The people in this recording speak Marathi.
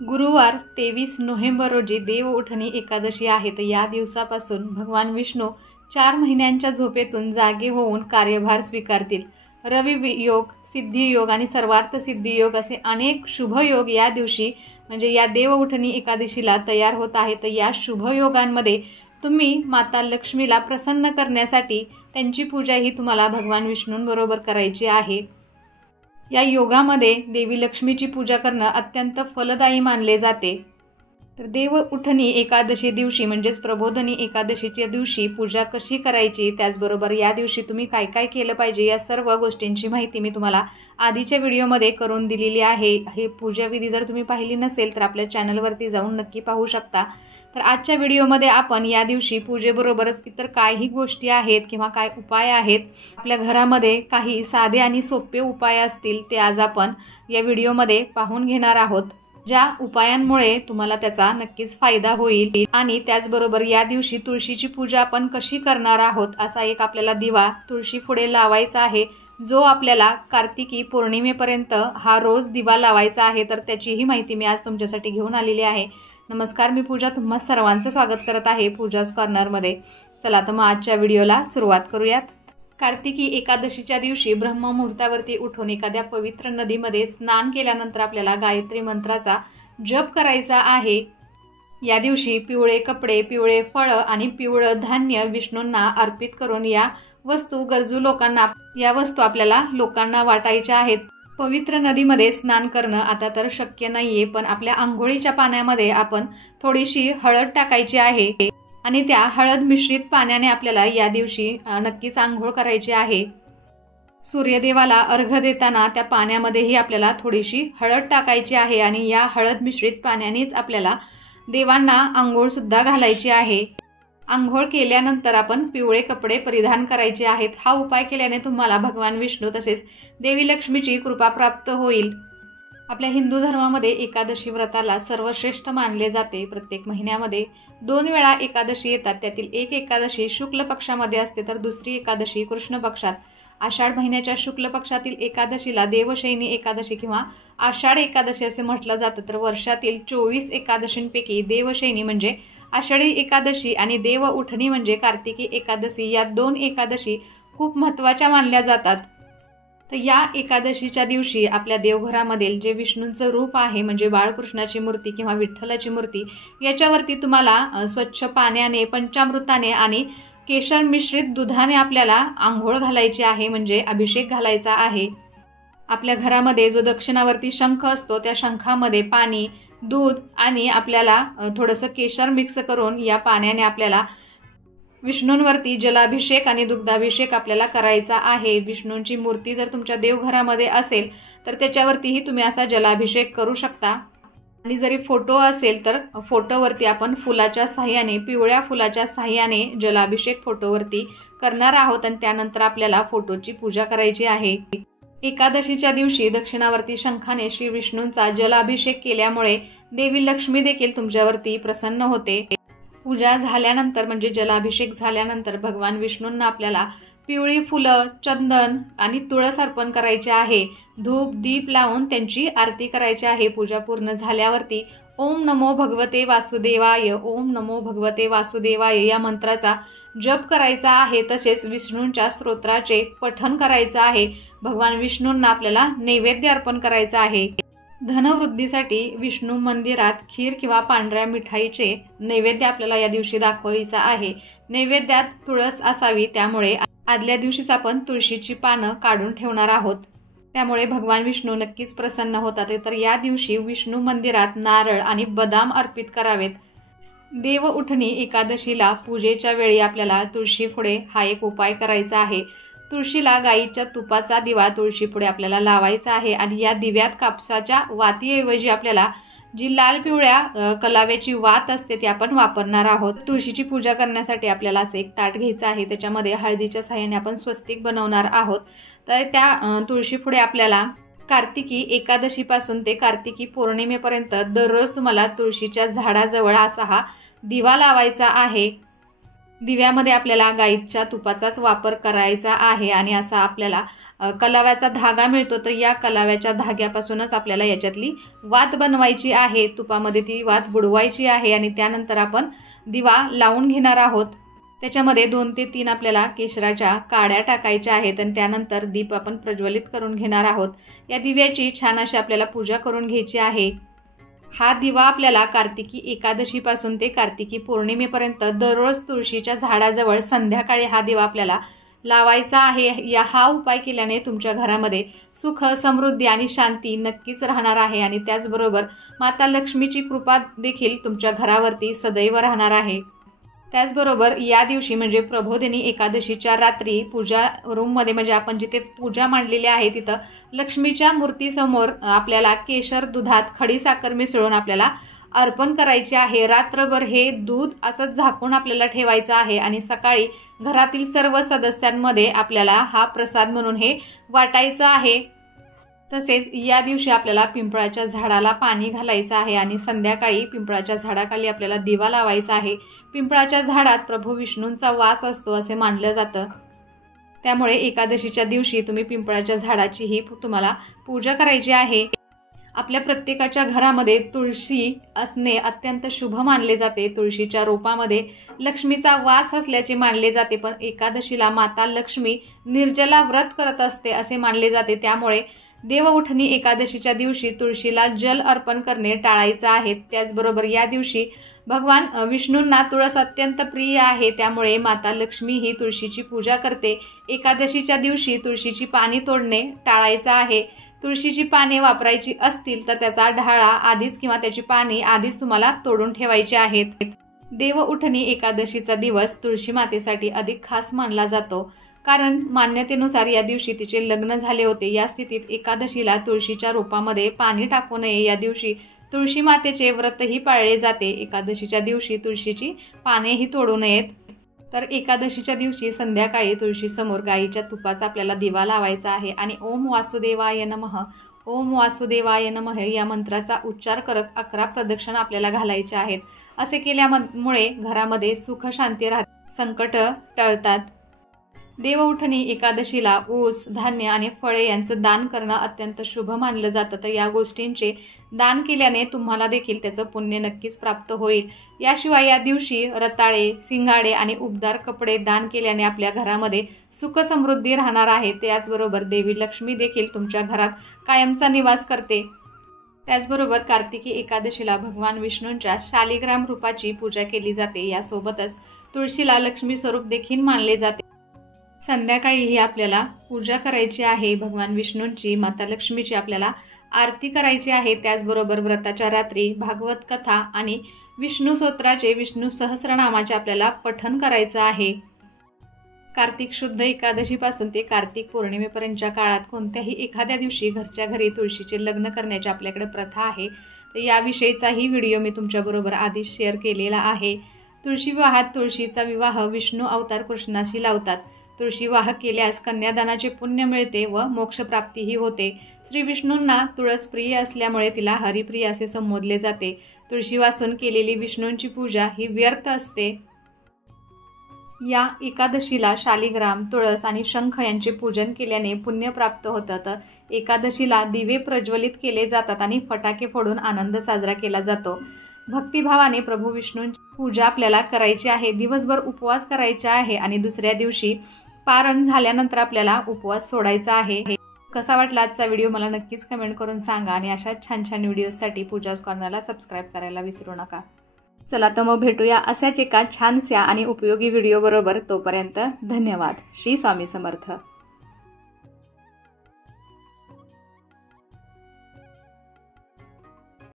गुरुवार 23 नोव्हेंबर रोजी देवउठणी एकादशी आहे। तर या दिवसापासून भगवान विष्णू 4 महिन्यांच्या झोपेतून जागे होऊन कार्यभार स्वीकारतील। रवी योग, सिद्धी योग आणि सर्वार्थ सिद्धी योग असे अनेक शुभ योग या दिवशी म्हणजे या देवउठणी एकादशीला तयार होत आहेत। तर या शुभ योगांमध्ये तुम्ही माता लक्ष्मीला प्रसन्न करण्यासाठी त्यांची पूजा ही तुम्हाला भगवान विष्णूंबरोबर करायची आहे। या योगामध्ये देवी लक्ष्मीची पूजा करणं अत्यंत फलदायी मानले जाते। तर देवउठणी एकादशी दिवशी म्हणजेच प्रबोधनी एकादशीच्या दिवशी पूजा कशी करायची, त्याचबरोबर या दिवशी तुम्ही काय काय केलं पाहिजे या सर्व गोष्टींची माहिती मी तुम्हाला आधीच्या व्हिडिओमध्ये करून दिलेली आहे। हे पूजा विधी जर तुम्ही पाहिली नसेल तर आपल्या चॅनलवरती जाऊन नक्की पाहू शकता। तर आजच्या व्हिडिओमध्ये आपण या दिवशी पूजेबरोबरच इतर काही गोष्टी आहेत किंवा काय उपाय आहेत, आपल्या घरामध्ये काही साधे आणि सोपे उपाय असतील ते आज आपण या व्हिडिओमध्ये पाहून घेणार आहोत। ज्या उपायांमुळे तुम्हाला त्याचा नक्कीच फायदा होईल आणि त्याचबरोबर या दिवशी तुळशीची पूजा आपण कशी करणार आहोत, असा एक आपल्याला दिवा तुळशी पुढे लावायचा आहे, जो आपल्याला कार्तिकी पौर्णिमेपर्यंत हा रोज दिवा लावायचा आहे। तर त्याचीही माहिती मी आज तुमच्यासाठी घेऊन आलेली आहे। नमस्कार, मी पूजा तुम्हा सर्वांचं स्वागत करत आहे पूजाज कॉर्नरमध्ये। चला तर मग आजच्या व्हिडिओला सुरुवात करूयात। कार्तिकी एकादशीच्या दिवशी ब्रह्म मुहूर्तावरती उठून एखाद्या पवित्र नदीमध्ये स्नान केल्यानंतर आपल्याला गायत्री मंत्राचा जप करायचा आहे। या दिवशी पिवळे कपडे, पिवळे फळं आणि पिवळं धान्य विष्णूंना अर्पित करून या वस्तू गरजू लोकांना आपल्याला लोकांना वाटायच्या आहेत। पवित्र नदीमध्ये स्नान करणं आता तर शक्य नाहीये, पण आपल्या आंघोळीच्या पाण्यामध्ये आपण थोडीशी हळद टाकायची आहे आणि त्या हळद मिश्रित पाण्याने आपल्याला या दिवशी नक्कीच आंघोळ करायची आहे। सूर्यदेवाला अर्घ देताना त्या पाण्यामध्येही आपल्याला थोडीशी हळद टाकायची आहे आणि या हळद मिश्रित पाण्यानेच आपल्याला देवांना आंघोळ सुद्धा घालायची आहे। आंघोळ केल्यानंतर आपण पिवळे कपडे परिधान करायचे आहेत। हा उपाय केल्याने तुम्हाला भगवान विष्णू तसेच देवी लक्ष्मीची कृपा प्राप्त होईल। आपल्या हिंदू धर्मामध्ये एकादशी व्रताला सर्वश्रेष्ठ मानले जाते। प्रत्येक महिन्यामध्ये 2 वेळा एकादशी येतात, त्यातील एक एकादशी शुक्ल पक्षामध्ये असते तर दुसरी एकादशी कृष्ण पक्षात। आषाढ महिन्याच्या शुक्ल पक्षातील एकादशीला देवशयनी एकादशी किंवा आषाढ एकादशी असे म्हटलं जातं। तर वर्षातील 24 एकादशींपैकी देवशयनी म्हणजे आषाढी एकादशी आणि देवउठणी म्हणजे कार्तिकी एकादशी या 2 एकादशी खूप महत्त्वाच्या मानल्या जातात। तर या एकादशीच्या दिवशी आपल्या देवघरामधील जे विष्णूंचं रूप आहे म्हणजे बाळकृष्णाची मूर्ती किंवा विठ्ठलाची मूर्ती, याच्यावरती तुम्हाला स्वच्छ पाण्याने, पंचामृताने आणि केशर मिश्रित दुधाने आपल्याला आंघोळ घालायची आहे, म्हणजे अभिषेक घालायचा आहे। आपल्या घरामध्ये जो दक्षिणावर्ती शंख असतो त्या शंखामध्ये पाणी, दूध आणि आपल्याला थोडंसं केशर मिक्स करून या पाण्याने आपल्याला विष्णूंवरती जलाभिषेक आणि दुग्धाभिषेक आपल्याला करायचा आहे। विष्णूंची मूर्ती जर तुमच्या देवघरामध्ये असेल तर त्याच्यावरतीही तुम्ही असा जलाभिषेक करू शकता आणि जरी फोटो असेल तर फोटोवरती आपण फुलाच्या साह्याने, पिवळ्या फुलाच्या साह्याने जलाभिषेक फोटोवरती करणार आहोत आणि त्यानंतर आपल्याला फोटोची पूजा करायची आहे। एकादशीच्या दिवशी दक्षिणावर्ती शंखाने श्री विष्णूंचा जलाभिषेक केल्यामुळे देवी लक्ष्मी देखील तुमच्यावरती प्रसन्न होते। पूजा झाल्यानंतर म्हणजे जलाभिषेक झाल्यानंतर भगवान विष्णूंना आपल्याला पिवळी फुलं, चंदन आणि तुळस अर्पण करायचे आहे। धूप दीप लावून त्यांची आरती करायची आहे। पूजा पूर्ण झाल्यावरती ओम नमो भगवते वासुदेवाय, ओम नमो भगवते वासुदेवाय या मंत्राचा जप करायचा आहे। तसेच विष्णूंच्या स्तोत्राचे पठण करायचं आहे। भगवान विष्णूंना आपल्याला नैवेद्य अर्पण करायचा आहे। धनवृद्धीसाठी विष्णू मंदिरात खीर किंवा पांढऱ्या मिठाईचे नैवेद्य आपल्याला या दिवशी दाखवायचा आहे। नैवेद्यात तुळस असावी, त्यामुळे आदल्या दिवशीच आपण तुळशीची पानं काढून ठेवणार आहोत, त्यामुळे भगवान विष्णू नक्कीच प्रसन्न होतात। तर या दिवशी विष्णू मंदिरात नारळ आणि बदाम अर्पित करावेत। देवउठणी एकादशीला पूजेच्या वेळी आपल्याला तुळशी पुढे हा एक उपाय करायचा आहे। तुळशीला गाईच्या तुपाचा दिवा तुळशी पुढे आपल्याला लावायचा आहे आणि या दिव्यात कापसाच्या वातीऐवजी आपल्याला जी लाल पिवळ्या कलाव्याची वात असते ती आपण वापरणार आहोत। तुळशीची पूजा करण्यासाठी आपल्याला असं एक ताट घ्यायचं आहे, त्याच्यामध्ये हळदीच्या साह्याने आपण स्वस्तिक बनवणार आहोत। तर त्या तुळशी पुढे आपल्याला कार्तिकी एकादशीपासून ते कार्तिकी पौर्णिमेपर्यंत दररोज तुम्हाला तुळशीच्या झाडाजवळ असा हा दिवा लावायचा आहे। दिव्यामध्ये आपल्याला गाईच्या तुपाचाच वापर करायचा आहे आणि असा आपल्याला कलाव्याचा धागा मिळतो, तर या कलाव्याच्या धाग्यापासूनच आपल्याला याच्यातली वात बनवायची आहे. तुपामध्ये ती वात बुडवायची आहे आणि त्यानंतर आपण दिवा लावून घेणार आहोत. त्याच्यामध्ये 2 ते 3 आपल्याला केशराच्या काड्या टाकायच्या आहेत आणि त्यानंतर दीप आपण प्रज्वलित करून घेणार आहोत. या दिव्याची छान अशी आपल्याला पूजा करून घ्यायची आहे. हा दिवा आपल्याला कार्तिकी एकादशीपासून ते कार्तिकी पौर्णिमेपर्यंत दररोज तुळशीच्या झाडाजवळ संध्याकाळी हा दिवा आपल्याला लावायचा आहे. हा उपाय केल्याने तुमच्या घरामध्ये सुख, समृद्धी आणि शांती नक्कीच राहणार आहे आणि त्याचबरोबर माता लक्ष्मीची कृपा देखील तुमच्या घरावरती सदैव राहणार आहे. त्याचबरोबर या दिवशी म्हणजे प्रबोधिनी एकादशीच्या रात्री पूजा रूममध्ये म्हणजे आपण जिथे पूजा मांडलेली आहे तिथं लक्ष्मीच्या मूर्तीसमोर आपल्याला केशर दुधात खडीसाखर मिसळून आपल्याला अर्पण करायचे आहे. रात्रभर हे दूध असंच झाकून आपल्याला ठेवायचं आहे आणि सकाळी घरातील सर्व सदस्यांमध्ये आपल्याला हा प्रसाद म्हणून हे वाटायचं आहे. तसेच या दिवशी आपल्याला पिंपळाच्या झाडाला पाणी घालायचं आहे आणि संध्याकाळी पिंपळाच्या झाडाखाली आपल्याला दिवा लावायचा आहे. पिंपळाच्या झाडात प्रभू विष्णूंचा वास असतो असे मानलं जातं. त्यामुळे एकादशीच्या दिवशी तुम्ही पिंपळाच्या झाडाचीही तुम्हाला पूजा करायची आहे. आपल्या प्रत्येकाच्या घरामध्ये तुळशी असणे अत्यंत शुभ मानले जाते. तुळशीच्या रोपामध्ये लक्ष्मीचा वास असल्याचे मानले जाते. पण एकादशीला माता लक्ष्मी निर्जला व्रत करत असते असे मानले जाते. त्यामुळे देवउठणी एकादशीच्या दिवशी तुळशीला जल अर्पण करणे टाळायचं आहे. त्याचबरोबर या दिवशी भगवान विष्णूंना तुळस अत्यंत प्रिय आहे. त्यामुळे माता लक्ष्मी ही तुळशीची पूजा करते. एकादशीच्या दिवशी तुळशीची पाने तोडणे टाळायचं आहे. तुळशीची पाने वापरायची असतील तर त्याचा ढाळा आधीच किंवा त्याची पाने आधीच तुम्हाला तोडून ठेवायची आहेत. देवउठणी एकादशीचा दिवस तुळशी मातेसाठी अधिक खास मानला जातो, कारण मान्यतेनुसार या दिवशी तिचे लग्न झाले होते. या स्थितीत एकादशीला तुळशीच्या रोपामध्ये पाणी टाकू नये. या दिवशी तुळशी मातेचे व्रतही पाळले जाते. एकादशीच्या दिवशी तुळशीची पानेही तोडू नयेत. तर एकादशीच्या दिवशी संध्याकाळी तुळशीसमोर गाईच्या तुपाचा आपल्याला दिवा लावायचा आहे आणि ओम वासुदेवाय नमः, ओम वासुदेवाय नमः या मंत्राचा उच्चार करत 11 प्रदक्षिणा आपल्याला घालायच्या आहेत. असे केल्यामुळे घरामध्ये सुख शांती राहते, संकट टळतात. देवउठणी एकादशीला ऊस, धान्य आणि फळे यांचं दान करणं अत्यंत शुभ मानलं जातं. तर या गोष्टींचे दान केल्याने तुम्हाला देखील त्याचं पुण्य नक्कीच प्राप्त होईल. याशिवाय या दिवशी रताळे, सिंगाडे आणि उबदार कपडे दान केल्याने आपल्या घरामध्ये सुख समृद्धी राहणार आहे. त्याचबरोबर देवी लक्ष्मी देखील तुमच्या घरात कायमचा निवास करते. त्याचबरोबर कार्तिकी एकादशीला भगवान विष्णूंच्या शालिग्राम रूपाची पूजा केली जाते. यासोबतच तुळशीला लक्ष्मी स्वरूप देखील मानले जाते. संध्याकाळी ही आपल्याला पूजा करायची आहे भगवान विष्णूंची, माता लक्ष्मीची आपल्याला आरती करायची आहे. त्याचबरोबर व्रताच्या रात्री भागवत कथा आणि विष्णू स्तोत्राचे, विष्णू सहस्रनामाचे आपल्याला पठण करायचं आहे. कार्तिक शुद्ध एकादशीपासून ते कार्तिक पौर्णिमेपर्यंतच्या काळात कोणत्याही एखाद्या दिवशी घरच्या घरी तुळशीचे लग्न करण्याची आपल्याकडे प्रथा आहे. तर याविषयीचाही व्हिडिओ मी तुमच्याबरोबर आधीच शेअर केलेला आहे. तुळशी विवाहात तुळशीचा विवाह विष्णू अवतार कृष्णाशी लावतात. तुळशी विवाह केल्यास कन्यादानाचे पुण्य मिळते व मोक्षप्राप्तीही होते. श्री विष्णूंना तुळस प्रिय असल्यामुळे तिला हरिप्रिय असे संबोधले जाते. तुळशीपासून केलेली विष्णूंची पूजा ही व्यर्थ असते. या एकादशीला शालिग्राम, तुळस आणि शंख यांचे पूजन केल्याने पुण्य प्राप्त होतं. तर एकादशीला दिवे प्रज्वलित केले जातात आणि फटाके फोडून आनंद साजरा केला जातो. भक्तिभावाने प्रभू विष्णूंची पूजा आपल्याला करायची आहे. दिवसभर उपवास करायचा आहे आणि दुसऱ्या दिवशी पारण झाल्यानंतर आपल्याला उपवास सोडायचा आहे. कसा वाटला आजचा व्हिडिओ मला नक्कीच कमेंट करून सांगा आणि अशा छान छान व्हिडिओसाठी पूजाज कॉर्नरला सबस्क्राईब करायला विसरू नका. चला तर मग भेटूया अशाच एका छानशा आणि उपयोगी व्हिडिओ बरोबर. तोपर्यंत धन्यवाद. श्री स्वामी समर्थ.